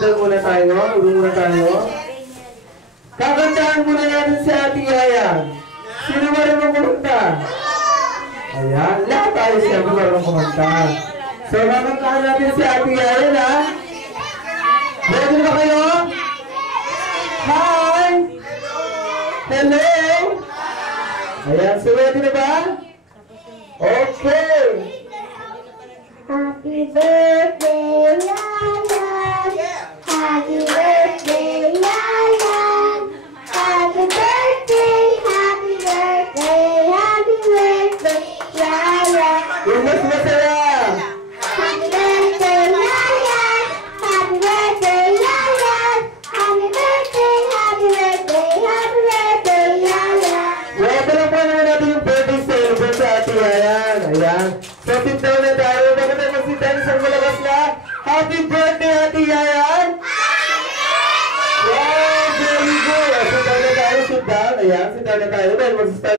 Sundan muna tayo. Ulo muna tayo. Kakantahan muna natin si Ate Yaya. Sino marunong kumanta? Ayan. Lahat tayo siya marunong kumanta. So, kakantahan natin si Ate Yaya na. Ready na kayo? Hi! Hello! Ayan. So, ready na ba? Okay! Happy birthday, Yaya. Happy birthday, Yaya. Happy birthday, happy birthday, happy birthday, Yaya. Yung mas masaya! Happy birthday, Yaya. Happy birthday, Yaya. Happy birthday, happy birthday, happy birthday, Yaya. Wala lang pa naman natin yung birthday celebrate sa Ate Yaya. Ayan. So, sit down na tayo. Bakit tayo mag-sit down sa malakas na? Happy birthday, Ate Yaya! Wow, very good! Sit down na tayo, sit down. Ayan, sit down na tayo. Dahil mag-start